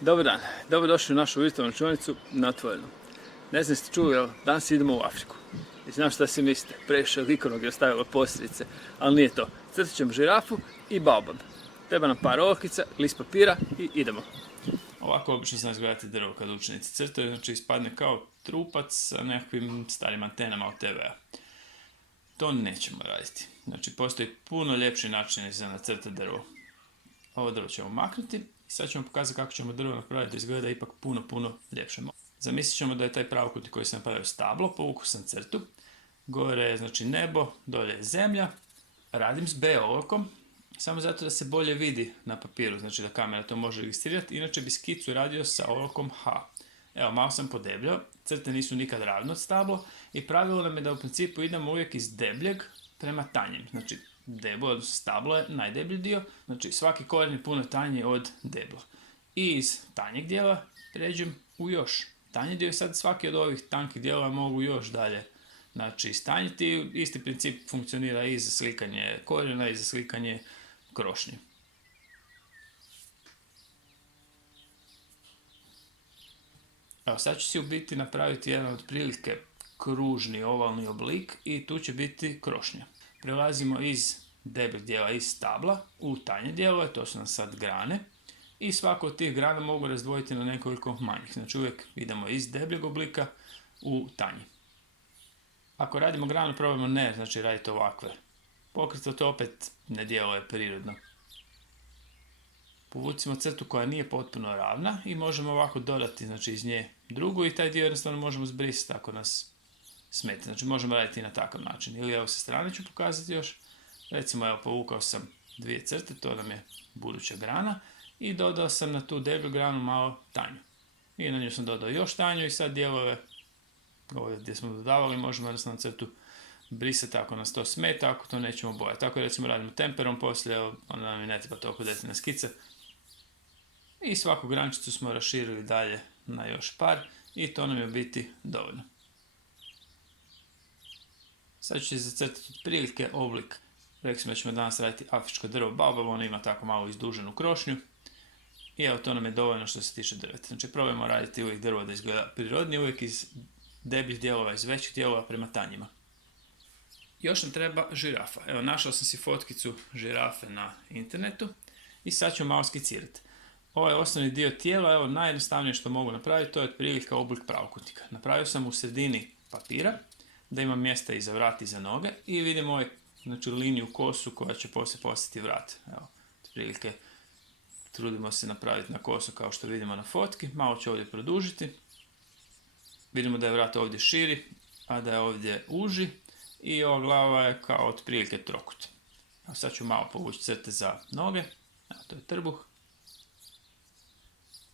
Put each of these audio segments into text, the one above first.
Dobar dan, dobrodošli u našu virtualnu učionicu na otvorenu. Ne znam ste čuli, ali danas idemo u Afriku. I znam šta si mislite, previše likovnog je ostavilo posljedice, ali nije to. Crtat ćemo žirafu i baobab. Treba nam par olovkica, list papira i idemo. Ovako obično zna izgledati drvo kad učenici crtaju, znači ispadne kao trupac sa nekakvim starim antenama od TV-a. To nećemo raditi. Znači postoji puno ljepši način za nacrtati drvo. Ovo drvo ćemo maknuti i sad ćemo pokazati kako ćemo drvo napraviti da izgleda ipak puno ljepše. Zamislit ćemo da je taj pravokutnik koji sam napravio stablo, povukao sam crtu, gore je znači nebo, dolje je zemlja, radim s B olovkom, samo zato da se bolje vidi na papiru, znači da kamera to može registrirati, inače bi skicu radio sa olovkom H. Evo, malo sam podebljao, crte nisu nikad ravno od stablo i pravilo nam je da u principu idemo uvijek iz debljeg prema tanjem. Znači, deblo, odnosno stablo je najdeblji dio, znači svaki korijen je puno tanji od debla. I iz tanjeg dijela pređem u još tanji dio, sad svaki od ovih tankih dijelova mogu još dalje stanjiti. Isti princip funkcionira i za slikanje korijena i za slikanje krošnje. Evo, sad ću si u biti napraviti jedan otprilike kružni ovalni oblik i tu će biti krošnja. Prelazimo iz debljeg dijela, iz stabla, u tanje dijelove, to su nam sad grane. I svako od tih grana mogu razdvojiti na nekoliko manjih. Znači uvijek idemo iz debljeg oblika u tanji. Ako radimo granu, probajmo ne, znači raditi ovakve. Pokrito to opet ne djeluje prirodno. Povucimo crtu koja nije potpuno ravna i možemo ovako dodati znači, iz nje drugu i taj dio jednostavno možemo zbrisati ako nas smeta. Znači možemo raditi i na takav način. Ili evo sa strane ću pokazati još. Recimo evo povukao sam dvije crte, to nam je buduća grana. I dodao sam na tu deblju granu malo tanju. I na nju sam dodao još tanju i sad dijelove ovdje gdje smo dodavali možemo jednostavno crtu brisati ako nas to smeta, ako to nećemo bojati. Tako recimo radimo temperom poslije, onda nam ne treba toliko detaljna skica. I svaku grančicu smo raširili dalje na još par i to nam je u biti dovoljno. Sad ću zacrtati otprilike oblik. Rekli smo da ćemo danas raditi afričko drvo baobab, ono ima tako malo izduženu krošnju. I evo to nam je dovoljno što se tiče drveta. Znači probajmo raditi uvijek drvo da izgleda prirodnije, uvijek iz debljih dijelova, iz većih dijelova prema tanjima. Još nam treba žirafa. Evo našao sam si fotkicu žirafe na internetu i sad ću malo skicirati. Ovo je osnovni dio tijela, evo najjednostavnije što mogu napraviti, to je otprilike oblik pravokutnika. Napravio sam u sredini papira, da ima mjesta i za vrat i za noge i vidimo ovaj, znači, liniju kosu koja će poslije postati vrat. Evo, otprilike trudimo se napraviti na kosu kao što vidimo na fotki, malo ću ovdje produžiti. Vidimo da je vrat ovdje širi, a da je ovdje uži i ova glava je kao otprilike trokut. Evo, sad ću malo povući crte za noge, evo, to je trbuh.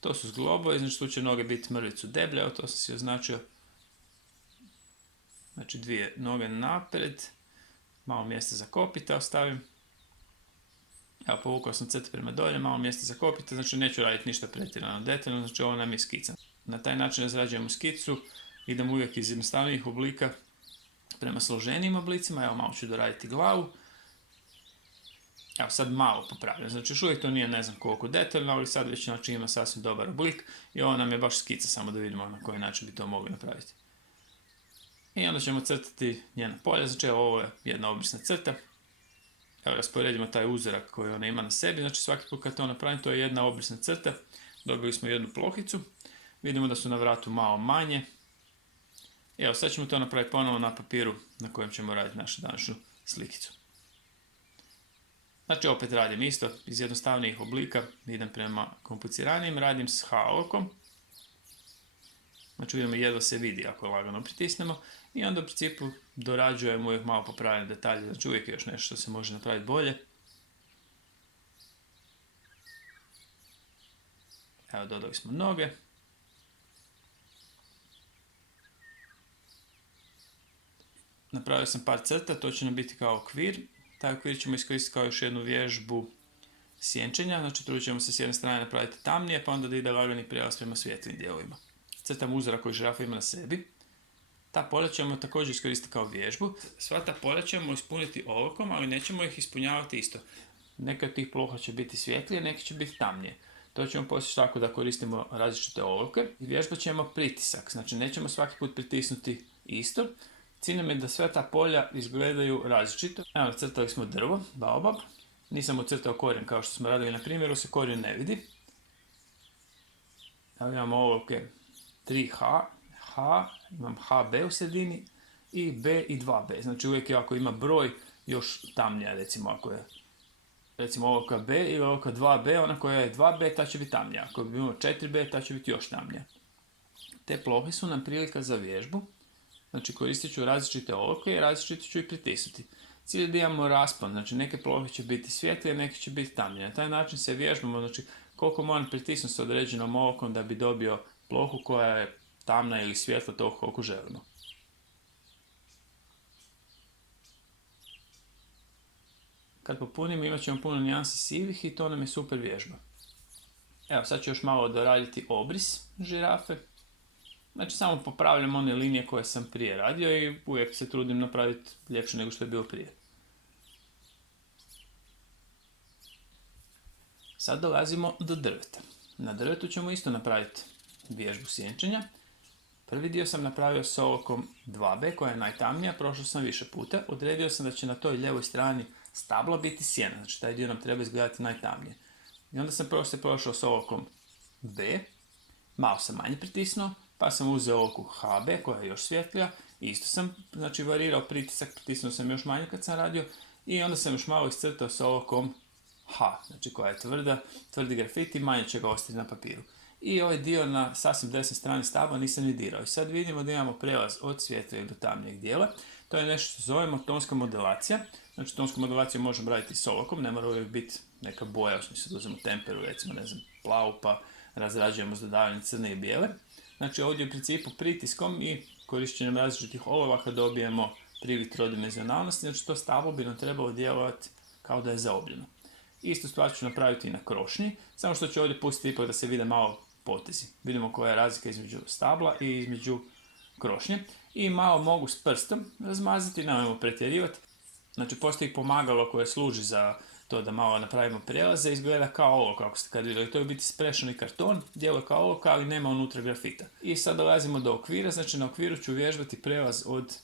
To su zglobovi, znači tu će noge biti mrvicu deblje, evo to sam si označio. Znači dvije noge napred, malo mjesta za kopita ostavim. Evo povukao sam crte prema dolje, malo mjesta za kopita, znači neću raditi ništa pretjerano detaljno, znači ovo nam je skica. Na taj način razrađujemo skicu, idemo uvijek iz jednostavnijih oblika prema složenijim oblicima, evo malo ću doraditi glavu. Evo sad malo popravljam, znači još uvijek to nije ne znam koliko detaljno, ali sad već znači ima sasvim dobar oblik i ovo nam je baš skica, samo da vidimo na koji način bi to mogli napraviti. I onda ćemo crtati njena polja, znači evo ovo je jedna obrisna crta. Evo rasporedimo taj uzorak koji ona ima na sebi, znači svaki put kad to napravim to je jedna obrisna crta. Dobili smo jednu plohicu, vidimo da su na vratu malo manje. Evo sad ćemo to napraviti ponovo na papiru na kojem ćemo raditi našu današnju slikicu. Znači opet radim isto, iz jednostavnijih oblika idem prema kompliciranijim, radim s H olovkom. Znači vidimo jedva se vidi ako lagano pritisnemo i onda u principu dorađujemo uvijek malo popravljene detalje, znači uvijek je još nešto što se može napraviti bolje. Evo dodali smo noge. Napravio sam par crta, to će nam biti kao okvir. Taj okvir ćemo iskoristiti kao još jednu vježbu sjenčenja, znači trudit ćemo se s jedne strane napraviti tamnije, pa onda da ide lagani prijelaz prema svjetlim dijelovima. Crtam uzorak koji žirafa ima na sebi. Ta polja ćemo također iskoristiti kao vježbu. Sva ta polja ćemo ispuniti olovkom, ali nećemo ih ispunjavati isto. Neke od tih ploha će biti svjetlije, neke će biti tamnije. To ćemo postići tako da koristimo različite olovke i vježbat ćemo pritisak. Znači nećemo svaki put pritisnuti isto. Cilj nam je da sve ta polja izgledaju različito. Evo, nacrtali smo drvo, baobab. Nisam ucrtao korijen kao što smo radili na primjeru, se korijen ne vidi. Evo imamo olovke 3H, H, imam HB u sredini i B i 2B. Znači uvijek je ako ima broj još tamnija, recimo ako je recimo olovka B ili olovka 2B, ona koja je 2B, ta će biti tamnija. Ako bi imamo 4B, ta će biti još tamnija. Te plohe su nam prilika za vježbu. Znači koristit ću različite olovke i različite ću i pritisnuti. Cilj je da imamo raspon, znači neke plohe će biti svjetlije, neke će biti tamnije. Na taj način se vježbamo, znači koliko moram pritisnuti s određenom olovkom da bi dobio plohu koja je tamna ili svjetla toliko koliko želimo. Kad popunimo imat ćemo puno nijansi sivih i to nam je super vježba. Evo sad ću još malo doraditi obris žirafe. Znači samo popravljam one linije koje sam prije radio i uvijek se trudim napraviti ljepše nego što je bilo prije. Sad dolazimo do drveta. Na drvetu ćemo isto napraviti vježbu sjenčenja. Prvi dio sam napravio s olovkom 2B koja je najtamnija, prošao sam više puta. Odredio sam da će na toj ljevoj strani stabla biti sjena, znači taj dio nam treba izgledati najtamnije. I onda sam prvo se prošao s olovkom B, malo sam manje pritisnuo, pa sam uzeo olovku HB koja je još svjetlija i isto sam znači varirao pritisak, pritisnuo sam još manje kad sam radio i onda sam još malo iscrtao s olovkom H, znači koja je tvrdi grafit i manje će ga ostati na papiru. I ovaj dio na sasvim desnoj strani stabla nisam ni dirao. I sad vidimo da imamo prelaz od svjetlijeg do tamnijeg dijela. To je nešto što zovemo tonska modelacija. Znači tonsku modelaciju možemo raditi s olovkom, ne mora uvijek biti neka boja, u smislu da uzmemo temperu, recimo ne znam, plavu pa razrađujemo s dodavanjem crne i bijele. Znači ovdje u principu pritiskom i korišćenjem različitih olovaka dobijemo privid trodimenzionalnosti, znači to stablo bi nam trebalo djelovati kao da je zaobljeno. Istu stvar ću napraviti i na krošnji, samo što ću ovdje pustiti ipak da se vide malo potezi. Vidimo koja je razlika između stabla i između krošnje. I malo mogu s prstom razmazati, nemojmo pretjerivati. Znači postoji pomagalo koje služi za to da malo napravimo prelaze, izgleda kao ovo kako ste kad vidjeli. To je biti sprešani karton, djeluje kao ovo, ali nema unutra grafita. I sad dolazimo do okvira, znači na okviru ću vježbati prelaz od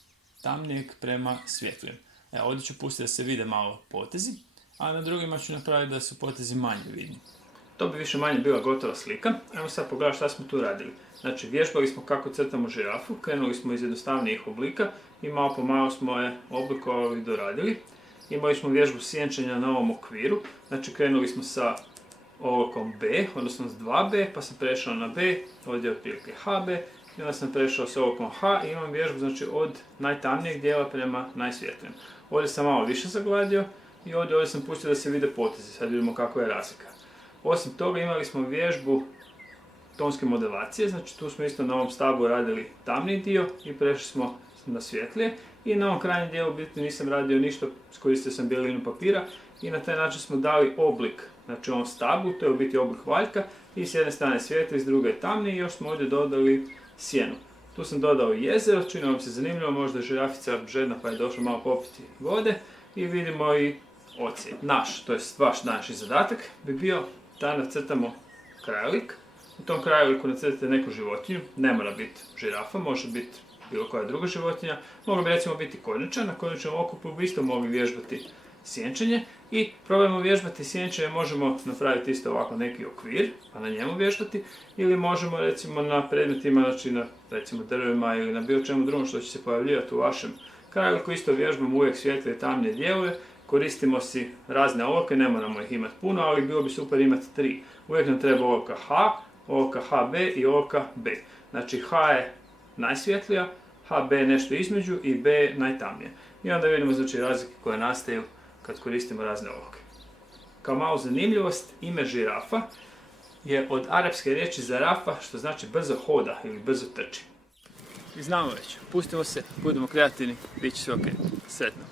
tamnijeg prema svjetlijem. Evo ovdje ću pustiti da se vide malo potezi, a na drugima ću napraviti da su potezi manje vidni. To bi više manje bila gotova slika. Ajmo sad pogledati šta smo tu radili. Znači vježbali smo kako crtamo žirafu, krenuli smo iz jednostavnijih oblika i malo po malo smo je oblikovali i doradili. Imali smo vježbu sjenčenja na ovom okviru, znači krenuli smo sa olovkom B, odnosno s 2B, pa sam prešao na B, ovdje je otprilike HB, i onda sam prešao s olovkom H i imam vježbu znači od najtamnijeg dijela prema najsvjetlijem. Ovdje sam malo više zagladio i ovdje sam pustio da se vide potezi, sad vidimo kako je razlika. Osim toga imali smo vježbu tonske modelacije, znači tu smo isto na ovom stablu radili tamni dio i prešli smo na svjetlije. I na ovom krajnjem dijelu biti nisam radio ništa, iskoristio sam bijelinu papira i na taj način smo dali oblik, znači ovom stablu, to je u biti oblik valjka i s jedne strane svijetli, s druge tamni i još smo ovdje dodali sjenu. Tu sam dodao jezero, činilo mi se zanimljivo, možda je žirafica žedna pa je došla malo popiti vode i vidimo i ocijep. Naš, to je vaš današnji zadatak, bi bio da nacrtamo krajolik. U tom krajoliku nacrtate neku životinju, ne mora biti žirafa, može biti bilo koja druga životinja. Moglo bi recimo biti kornjača, na kornjačevom okupu bi isto mogli vježbati sjenčenje. I probajmo vježbati sjenčenje, možemo napraviti isto ovako neki okvir, pa na njemu vježbati. Ili možemo recimo na predmetima, znači na recimo drvima ili na bilo čemu drugom što će se pojavljivati u vašem krajoliku. Isto vježbamo uvijek svjetlije i tamnije dijelove. Koristimo si razne olovke, ne moramo ih imati puno, ali bilo bi super imati 3. Uvijek nam treba olovka H, olovka HB i olovka B. Znači H je najsvjetlija, HB nešto između i B najtamnija. I onda vidimo znači razlike koje nastaju kad koristimo razne olovke. Kao malu zanimljivost, ime žirafa je od arapske riječi zarafa, što znači brzo hoda ili brzo trči. I znamo već, pustimo se, budemo kreativni, bit će sve ok. Sretno.